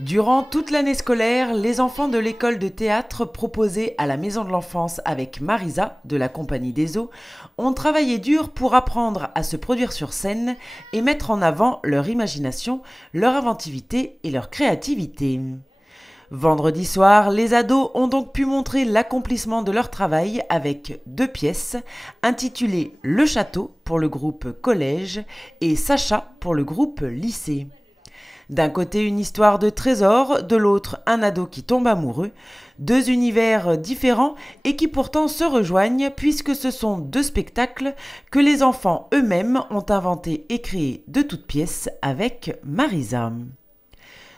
Durant toute l'année scolaire, les enfants de l'école de théâtre proposée à la Maison de l'Enfance avec Marisa, de la Compagnie des Eaux, ont travaillé dur pour apprendre à se produire sur scène et mettre en avant leur imagination, leur inventivité et leur créativité. Vendredi soir, les ados ont donc pu montrer l'accomplissement de leur travail avec 2 pièces intitulées Le Château pour le groupe Collège et Sacha pour le groupe Lycée. D'un côté une histoire de trésor, de l'autre un ado qui tombe amoureux, 2 univers différents et qui pourtant se rejoignent puisque ce sont 2 spectacles que les enfants eux-mêmes ont inventés et créés de toutes pièces avec Marisa.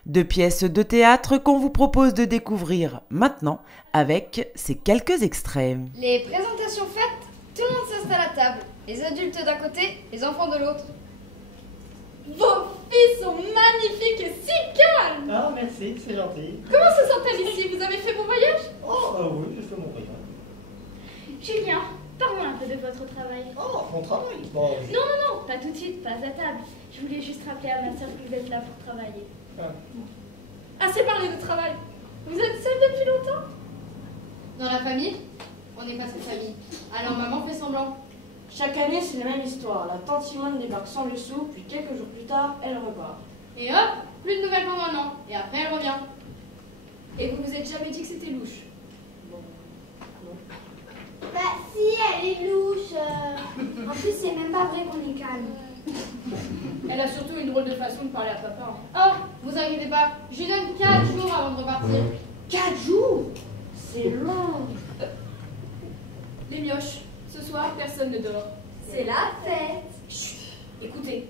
2 pièces de théâtre qu'on vous propose de découvrir maintenant avec ces quelques extraits. Les présentations faites, tout le monde s'installe à table. Les adultes d'un côté, les enfants de l'autre. Vos filles sont magnifiques et si calmes! Ah, merci, c'est gentil. Comment se sent-elle ici? Vous avez fait bon voyage? Oh, oui, j'ai fait mon voyage. Julien, parlons un peu de votre travail. Oh, mon travail. Bon, Non, pas tout de suite, pas à table. Je voulais juste rappeler à ma soeur que vous êtes là pour travailler. Assez parlé de travail. Vous êtes seule depuis longtemps? Dans la famille, on n'est pas cette famille. Alors maman fait semblant. Chaque année, c'est la même histoire. La tante Simone débarque sans le sou, puis quelques jours plus tard, elle repart. Et hop, plus de nouvelles pendant un an. Et après elle revient. Et vous vous êtes jamais dit que c'était louche? Bah si, elle est louche. En plus, c'est même pas vrai qu'on est calme. Elle a surtout une drôle de façon de parler à papa. Oh, vous inquiétez pas, je lui donne 4 jours avant de repartir. 4 jours? C'est long. Les mioches, ce soir, personne ne dort. C'est la fête. Chut, écoutez.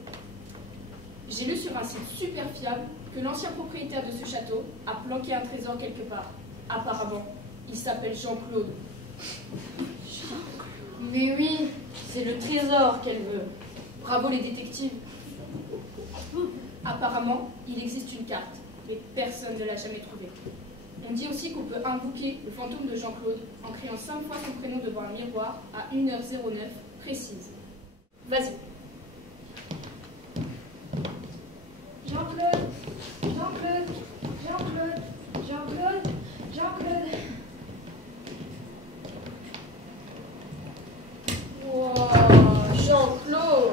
J'ai lu sur un site super fiable que l'ancien propriétaire de ce château a planqué un trésor quelque part. Apparemment, il s'appelle Jean-Claude. Mais oui, c'est le trésor qu'elle veut. Bravo les détectives. Apparemment, il existe une carte, mais personne ne l'a jamais trouvée. On dit aussi qu'on peut invoquer le fantôme de Jean-Claude en criant 5 fois son prénom devant un miroir à 1h09 précise. Vas-y. Jean-Claude, Jean-Claude, Jean-Claude, Jean-Claude, Jean-Claude. Wow, Jean-Claude.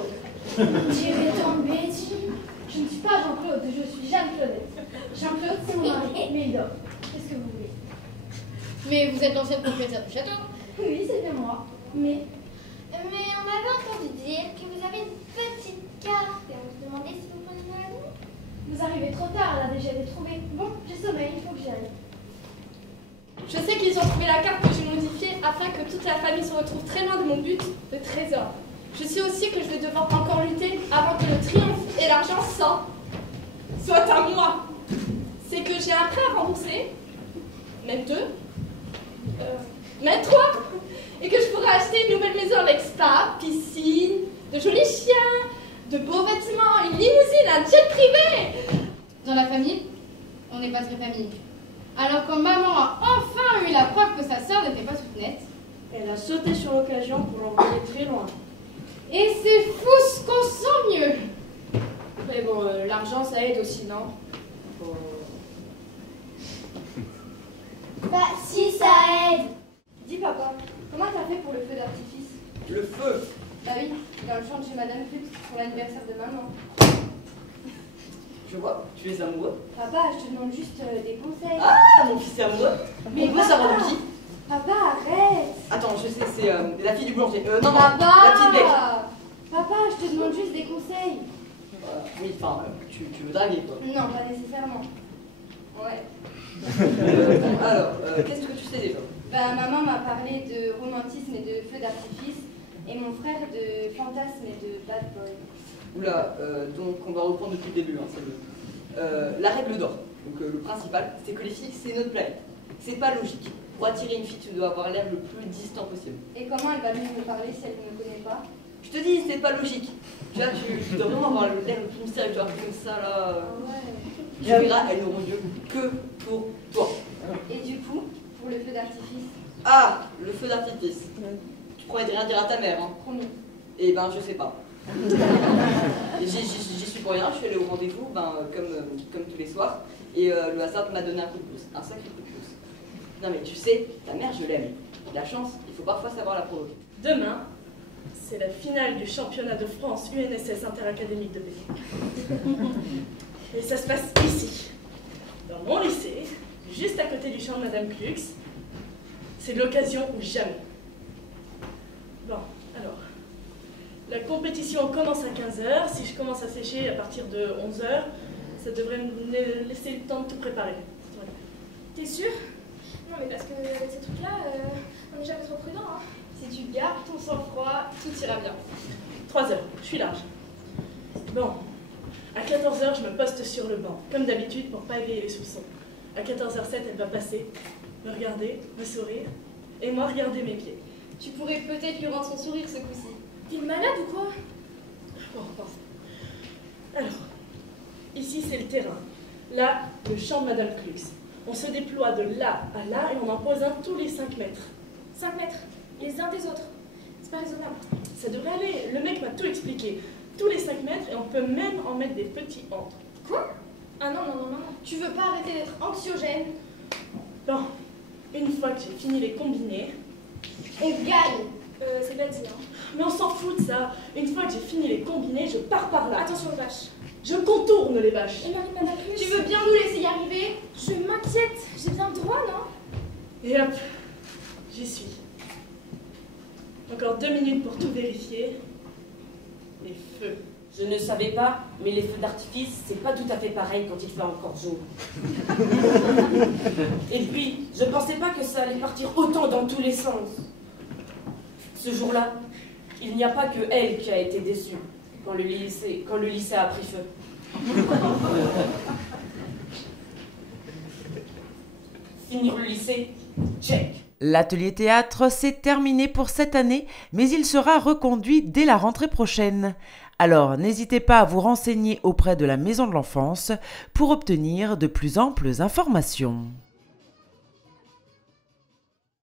Dirais ton bêtise. Je ne suis pas Jean-Claude, je suis Jeanne-Claudette. Jean-Claude, c'est mon mari, mais il dort. Qu'est-ce que vous voulez? Mais vous êtes l'ancienne propriétaire du château. Oui, c'est bien moi. Mais on m'avait entendu dire que vous avez une petite carte et on se demandait si vous prenez la nuit. vous arrivez trop tard, là déjà, j'ai trouvé. Bon, j'ai sommeil, il faut que j'y aille. Je sais qu'ils ont trouvé la carte que j'ai modifiée afin que toute la famille se retrouve très loin de mon but, le trésor. Je sais aussi que je vais devoir encore lutter avant que le triomphe et l'argent soient à moi. C'est que j'ai un prêt à rembourser, même 2, même 3, et que je pourrai acheter une nouvelle maison avec spa, piscine, de jolis chiens, de beaux vêtements, une limousine, un jet privé. Dans la famille, on n'est pas très famille. Alors quand maman a enfin eu la preuve que sa sœur n'était pas toute nette, Elle a sauté sur l'occasion pour l'envoyer très loin. et c'est fou ce qu'on sent mieux. Mais bon, l'argent ça aide aussi, non? Bah, si, ça aide. Dis papa, comment t'as fait pour le feu d'artifice? Le feu. Bah oui, dans le champ de chez Madame Fuchs pour l'anniversaire de maman. Je vois, tu es amoureux. Papa, je te demande juste des conseils. Ah, mon fils est amoureux. Mais On peut savoir de qui? Papa, arrête. Attends, je sais, c'est la fille du boulanger. Non, Papa la petite bec. Papa, je te demande juste des conseils. Oui, enfin, tu veux draguer, quoi. Non, pas nécessairement. Ouais. Alors, qu'est-ce que tu sais déjà? Bah maman m'a parlé de romantisme et de feu d'artifice, et mon frère de fantasme et de bad boy. Oula, donc on va reprendre depuis le début, hein, c'est le... la règle d'or, donc le principal, c'est que les filles, c'est notre planète. C'est pas logique. Pour attirer une fille, tu dois avoir l'air le plus distant possible. Et comment elle va venir me parler si elle ne me connaît pas? Je te dis, c'est pas logique. Tu vois, tu dois vraiment avoir l'air le plus mystérieux, tu vois, comme ça, là... Tu verras, elles n'auront Dieu que pour toi. Et du coup, pour le feu d'artifice? Ah, le feu d'artifice. Tu promets de rien dire à ta mère, hein? Promis. Eh ben, je sais pas. J'y suis pour rien, je suis allée au rendez-vous, comme tous les soirs, et le hasard m'a donné un coup de pouce, un sacré coup de pouce. Non mais tu sais, ta mère, je l'aime. La chance, il faut parfois savoir la provoquer. Demain, c'est la finale du championnat de France UNSS interacadémique de Pékin. Et ça se passe ici, dans mon lycée, juste à côté du champ de Madame Klux. C'est l'occasion ou jamais. Bon, alors, la compétition commence à 15h. Si je commence à sécher à partir de 11h, ça devrait me laisser le temps de tout préparer. Voilà. T'es sûr? Non, mais parce que avec ces trucs-là, on n'est jamais trop prudent. Hein. Si tu gardes ton sang-froid, tout ira bien. 3h, je suis large. Bon, à 14h, je me poste sur le banc, comme d'habitude pour pas éveiller les soupçons. À 14h07, elle va passer, me regarder, me sourire, et moi regarder mes pieds. Tu pourrais peut-être lui rendre son sourire ce coup-ci. T'es malade ou quoi? Bon, pense. Alors, ici c'est le terrain. Là, le champ de Madame Klux. On se déploie de là à là et on en pose un tous les 5 mètres. 5 mètres, les uns des autres. C'est pas raisonnable. Ça devrait aller. Le mec m'a tout expliqué. Tous les 5 mètres et on peut même en mettre des petits entre. Quoi? Ah non, non, non, non, non. Tu veux pas arrêter d'être anxiogène? Bon, une fois que j'ai fini les combinés... On gagne. C'est bien dit, hein. Mais on s'en fout de ça. Une fois que j'ai fini les combinés, je pars par là. Attention aux vaches. Je contourne les vaches. Et Marie Madame Klux? Tu veux bien nous laisser y arriver? Je m'inquiète. J'ai bien le droit, non? Et hop, j'y suis. Encore 2 minutes pour tout vérifier. Les feux. Je ne savais pas, mais les feux d'artifice, c'est pas tout à fait pareil quand il fait encore jour. Et puis, je pensais pas que ça allait partir autant dans tous les sens. Ce jour-là, il n'y a pas que elle qui a été déçue quand le lycée a pris feu. Finir le lycée, check. L'atelier théâtre s'est terminé pour cette année, mais il sera reconduit dès la rentrée prochaine. Alors n'hésitez pas à vous renseigner auprès de la Maison de l'Enfance pour obtenir de plus amples informations.